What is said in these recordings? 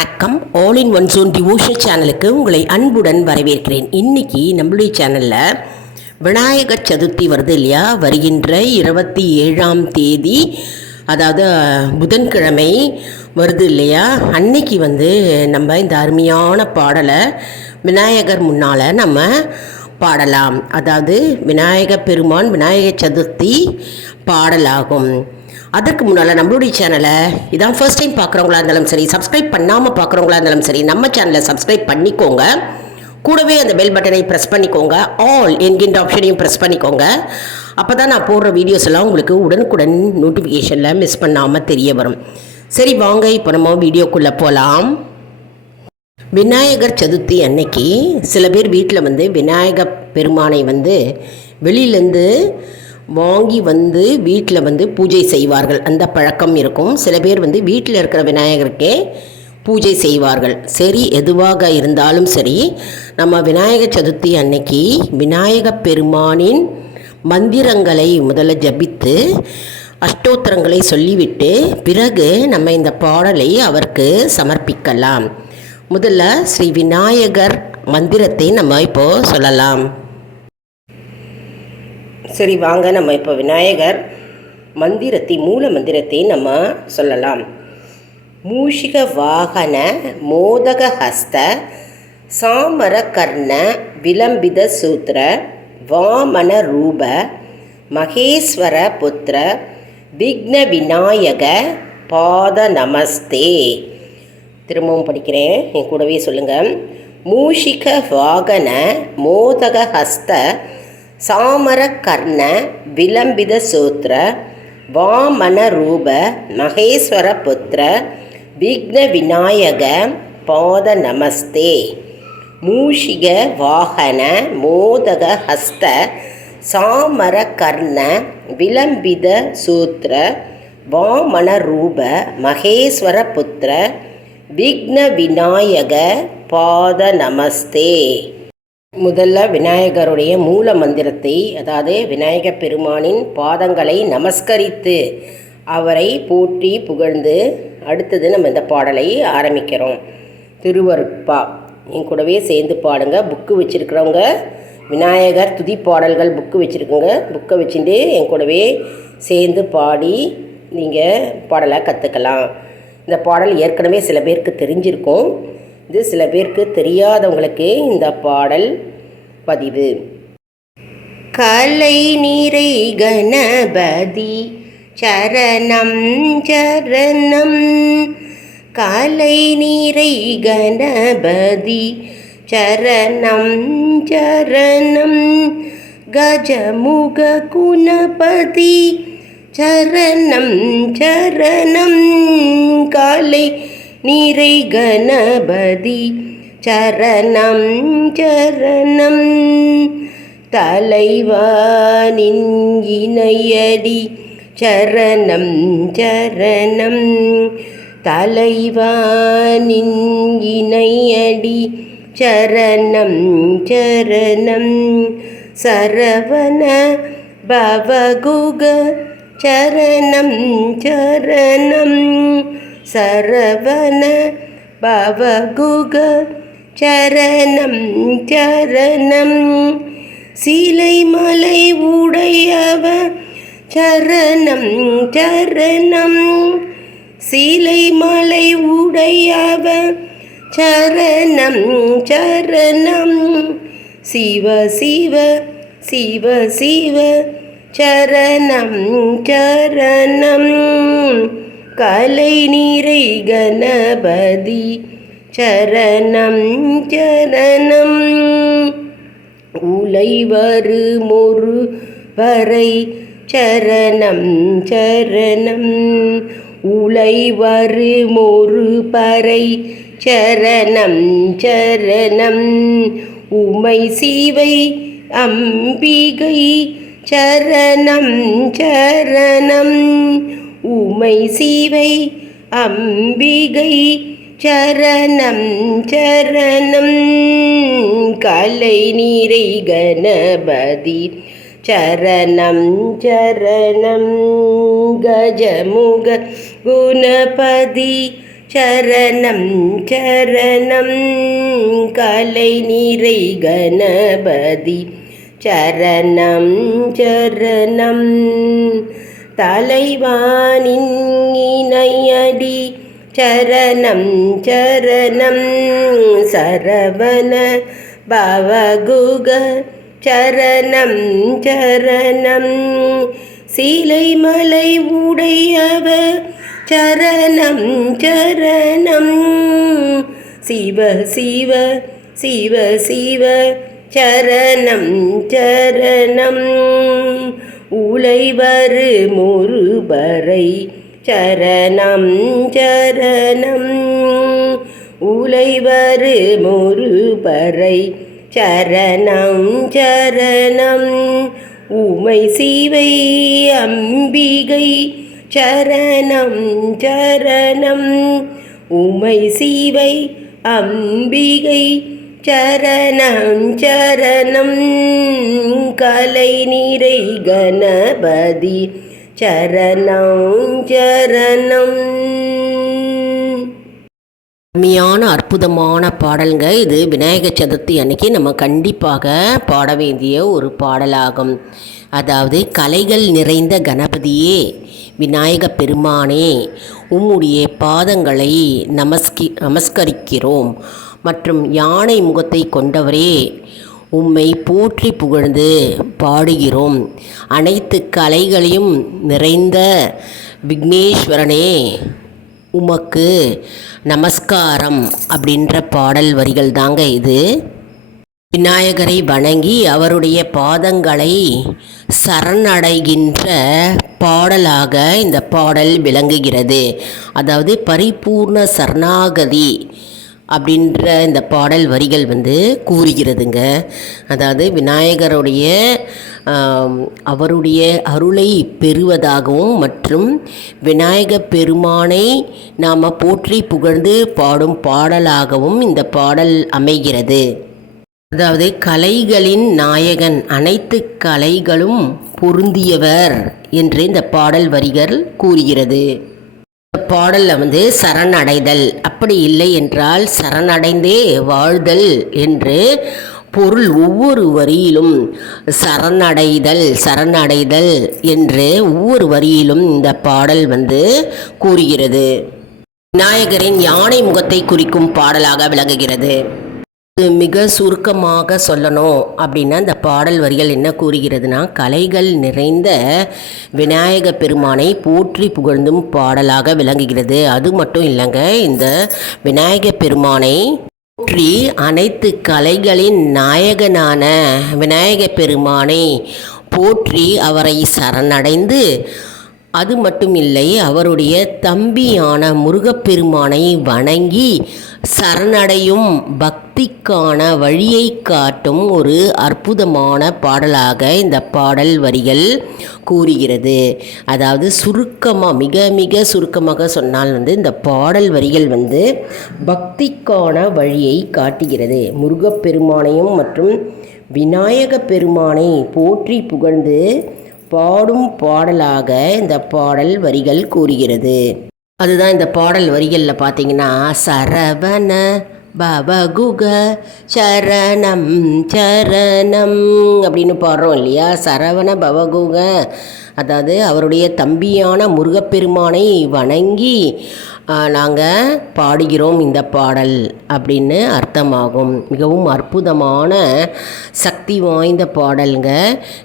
வணக்கம். All in one zone devotion சேனலுக்கு உங்களை அன்புடன் வரவேற்கிறேன். இன்னைக்கு நம்மளுடைய சேனலில் விநாயகர் சதுர்த்தி வருது இல்லையா? வருகின்ற இருபத்தி ஏழாம் தேதி அதாவது புதன்கிழமை வருது இல்லையா? அன்னைக்கு வந்து நம்ம இந்த அருமையான பாடலை விநாயகர் முன்னால் நம்ம பாடலாம். அதாவது விநாயக பெருமான் விநாயகர் சதுர்த்தி பாடலாகும். அதற்கு முன்னால் நம்மளுடைய சேனலை இதான் ஃபர்ஸ்ட் டைம் பார்க்குறவங்களா இருந்தாலும் சரி சப்ஸ்கிரைப் பண்ணாமல் பார்க்குறவங்களா இருந்தாலும் சரி நம்ம சேனலை சப்ஸ்கிரைப் பண்ணிக்கோங்க. கூடவே அந்த பெல் பட்டனை ப்ரெஸ் பண்ணிக்கோங்க. ஆல் என்கின்ற ஆப்ஷனையும் ப்ரெஸ் பண்ணிக்கோங்க. அப்போ தான் நான் போடுற வீடியோஸ் எல்லாம் உங்களுக்கு உடனுக்குடன் நோட்டிஃபிகேஷனில் மிஸ் பண்ணாமல் தெரிய வரும். சரி வாங்க இப்போ நம்ம வீடியோக்குள்ளே போகலாம் விநாயகர் சதுர்த்தி அன்னைக்கு சில பேர் வீட்டில் வந்து விநாயகர் பெருமானை வந்து வெளியிலேருந்து வாங்கி வந்து வீட்டில் வந்து பூஜை செய்வார்கள். அந்த பழக்கம் இருக்கும். சில பேர் வந்து வீட்டில் இருக்கிற விநாயகருக்கே பூஜை செய்வார்கள். சரி எதுவாக இருந்தாலும் சரி நம்ம விநாயகர் சதுர்த்தி அன்னைக்கு விநாயக பெருமானின் மந்திரங்களை முதல்ல ஜபித்து அஷ்டோத்திரங்களை சொல்லிவிட்டு பிறகு நம்ம இந்த பாடலை அவருக்கு சமர்ப்பிக்கலாம். முதல்ல ஸ்ரீ விநாயகர் மந்திரத்தை நம்ம இப்போ சொல்லலாம். சரி வாங்க. நம்ம இப்போ விநாயகர் மந்திரத்தை மூல மந்திரத்தை நம்ம சொல்லலாம். மூஷிக வாகன மோதக ஹஸ்த சாமர கர்ண விலம்பித சூத்திர வாமன ரூப மகேஸ்வர புத்திர விக்ன விநாயக பாத நமஸ்தே. திரும்பவும் படிக்கிறேன். என் கூடவே சொல்லுங்கள் மூஷிக வாகன மோதக ஹஸ்த சாமர கர்ண விலம்பித சூத்திர வாமன ரூப மகேஸ்வர புத்திர விக்ன விநாயக பாத நமஸ்தே. மூஷிக வாகன மோதக ஹஸ்த சாமர கர்ண விலம்பித சூத்திர வாமன ரூப மகேஸ்வர புத்திர விக்ன விநாயக பாத நமஸ்தே. முதல்ல விநாயகருடைய மூல மந்திரத்தை அதாவது விநாயக பெருமானின் பாதங்களை நமஸ்கரித்து அவரை போற்றி புகழ்ந்து அடுத்தது நம்ம இந்த பாடலை ஆரம்பிக்கிறோம். திருவருட்பா. என் கூடவே சேர்ந்து பாடுங்க. புக்கு வச்சுருக்கிறவங்க விநாயகர் துதி பாடல்கள் புக்கு வச்சுருக்குங்க. புக்கை வச்சுட்டு என் கூடவே சேர்ந்து பாடி நீங்கள் பாடலை கற்றுக்கலாம் இந்த பாடல் ஏற்கனவே சில பேருக்கு தெரிஞ்சிருக்கும். இது சில பேருக்கு தெரியாதவங்களுக்கு இந்த பாடல் பதிவு. கலை நீரை கணபதி சரணம் சரணம். கலை நீரை கணபதி சரணம் சரணம். கஜமுக குணபதி சரணம் சரணம். காலை நீரை கணபதி சரணம் சரணம். தலைவானின் இணையடி சரணம் சரணம். தலைவானின் இணையடி சரணம் சரணம். சரவண பவகுக சரணம் சரணம். சரவண பவகுக சரணம் சரணம். சீலை மலை உடையவ சரணம் சரணம். சீலை மலை உடையவ சரணம் சரணம். சிவ சிவ சிவ சிவ சரணம் சரணம். கலை நீரை கணபதி சரணம் சரணம். உலை வருமொரு வரை சரணம் சரணம். உலை வருமொரு பறை சரணம் சரணம். உமை சீவை அம்பிகை சரணம் சரணம். உமை சீவை அம்பிகை சரணம் சரணம். கலை நீரை கணபதி சரணம் சரணம். கஜமுக குணபதி சரணம் சரணம். கலை நீரை கணபதி சரணம் சரணம். தலைவானின் இணையடி சரணம் சரணம் சரவண பவகுக சரணம் சரணம். சீலைமலை உடையவ சரணம் சரணம். சிவ சிவ சிவ சிவ சரணம் சரணம். உழைவரு முருபரை சரணம் சரணம். உழைவரு முருபரை சரணம் சரணம். உமை சீவை அம்பிகை சரணம் சரணம். உமை சீவை அம்பிகை சரணம் சரணம் கலை நிறை கணபதி சரணம் சரணம் அருமையான அற்புதமான பாடலுங்க இது. விநாயக சதுர்த்தி அன்னைக்கு நம்ம கண்டிப்பாக பாட வேண்டிய ஒரு பாடலாகும். அதாவது கலைகள் நிறைந்த கணபதியே விநாயக பெருமானே உம்முடைய பாதங்களை நமஸ்கி நமஸ்கரிக்கிறோம். மற்றும் யானை முகத்தை கொண்டவரே உம்மை போற்றி புகழ்ந்து பாடுகிறோம். அனைத்து கலைகளையும் நிறைந்த விக்னேஸ்வரனே உமக்கு நமஸ்காரம் அப்படின்ற பாடல் வரிகள் தாங்க இது. விநாயகரை வணங்கி அவருடைய பாதங்களை சரணடைகின்ற பாடலாக இந்த பாடல் விளங்குகிறது. அதாவது பரிபூர்ண சரணாகதி அப்படின்ற இந்த பாடல் வரிகள் வந்து கூறுகிறதுங்க. அதாவது விநாயகருடைய அவருடைய அருளை பெறுவதாகவும் மற்றும் விநாயக பெருமானை நாம் போற்றி புகழ்ந்து பாடும் பாடலாகவும் இந்த பாடல் அமைகிறது. அதாவது கலைகளின் நாயகன் அனைத்து கலைகளும் பொருந்தியவர் என்று இந்த பாடல் வரிகள் கூறுகிறது. பாடலில் வந்து சரணடைதல். அப்படி இல்லை என்றால் சரணடைந்தே வாழ்தல் என்று பொருள் ஒவ்வொரு வரியிலும் சரணடைதல் சரணடைதல் என்று ஒவ்வொரு வரியிலும் இந்த பாடல் வந்து கூறுகிறது. விநாயகரின் யானை முகத்தை குறிக்கும் பாடலாக விளங்குகிறது. மிக சுருக்கமாக சொல்லணும் அப்படின்னா இந்த பாடல் வரிகள் என்ன கூறுகிறதுனா கலைகள் நிறைந்த விநாயக பெருமானை போற்றி புகழ்ந்தும் பாடலாக விளங்குகிறது. அது மட்டும் இல்லைங்க இந்த விநாயக பெருமானை போற்றி அனைத்து கலைகளின் நாயகனான விநாயக பெருமானை போற்றி அவரை சரணடைந்து அது மட்டும் இல்லை அவருடைய தம்பியான முருகப்பெருமானை வணங்கி சரணடையும் பக்திக்கான வழியை காட்டும் ஒரு அற்புதமான பாடலாக இந்த பாடல் வரிகள் கூறுகிறது. அதாவது சுருக்கமாக மிக மிக சுருக்கமாக சொன்னால் வந்து இந்த பாடல் வரிகள் வந்து பக்திக்கான வழியை காட்டுகிறது. முருகப்பெருமானையும் மற்றும் விநாயக பெருமானை போற்றி புகழ்ந்து பாடும் பாடலாக இந்த பாடல் வரிகள் கூறுகிறது. அதுதான் இந்த பாடல் வரிகளில் பார்த்தீங்கன்னா சரவண பவகுக சரணம் சரணம் அப்படின்னு பாடுறோம் இல்லையா? சரவண பவகுக. அதாவது அவருடைய தம்பியான முருகப்பெருமானை வணங்கி நாங்கள் பாடுகிறோம் இந்த பாடல் அப்படின்னு அர்த்தமாகும். மிகவும் அற்புதமான சக்தி வாய்ந்த பாடலுங்க.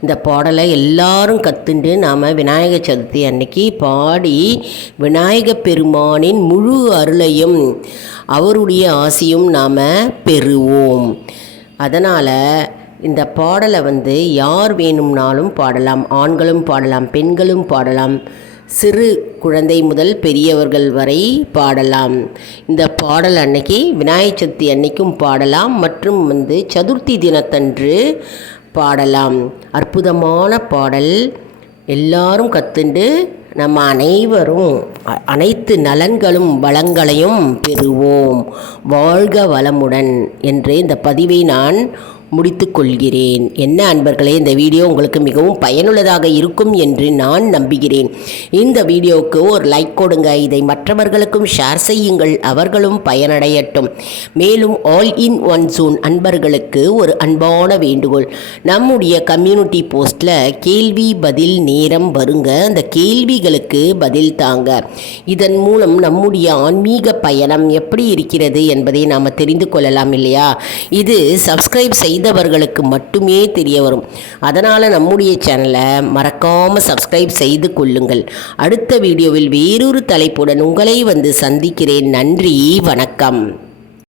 இந்த பாடலை எல்லாரும் கற்றுண்டு நாம் விநாயகர் சதுர்த்தி அன்னைக்கு பாடி விநாயக பெருமானின் முழு அருளையும் அவருடைய ஆசியும் நாம் பெறுவோம். அதனால் இந்த பாடலை வந்து யார் வேணும்னாலும் பாடலாம். ஆண்களும் பாடலாம் பெண்களும் பாடலாம். சிறு குழந்தை முதல் பெரியவர்கள் வரை பாடலாம். இந்த பாடல் அன்னைக்கு விநாயகர் சதுர்த்தி அன்னைக்கும் பாடலாம் மற்றும் வந்து சதுர்த்தி தினத்தன்று பாடலாம். அற்புதமான பாடல். எல்லாரும் கற்றுண்டு நம்ம அனைவரும் அனைத்து நலன்களும் வளங்களையும் பெறுவோம். வாழ்க வளமுடன் என்று இந்த பதிவை நான் முடித்துக்கொள்கிறேன். என்ன அன்பர்களே இந்த வீடியோ உங்களுக்கு மிகவும் பயனுள்ளதாக இருக்கும் என்று நான் நம்புகிறேன். இந்த வீடியோவுக்கு ஒரு லைக் கொடுங்க. இதை மற்றவர்களுக்கும் ஷேர் செய்யுங்கள். அவர்களும் பயனடையட்டும். மேலும் ஆல் இன் ஒன் ஜோன் அன்பர்களுக்கு ஒரு அன்பான வேண்டுகோள். நம்முடைய கம்யூனிட்டி போஸ்டில் கேள்வி பதில் நேரம் வருங்க. அந்த கேள்விகளுக்கு பதில் தாங்க. இதன் மூலம் நம்முடைய ஆன்மீக பயணம் எப்படி இருக்கிறது என்பதை நாம் தெரிந்து கொள்ளலாம் இல்லையா? இது சப்ஸ்கிரைப் செய்தவர்களுக்கு மட்டுமே தெரிய வரும். அதனால் நம்முடைய சேனலை மறக்காமல் சப்ஸ்கிரைப் செய்து கொள்ளுங்கள். அடுத்த வீடியோவில் வேறொரு தலைப்புடன் உங்களை வந்து சந்திக்கிறேன். நன்றி வணக்கம்.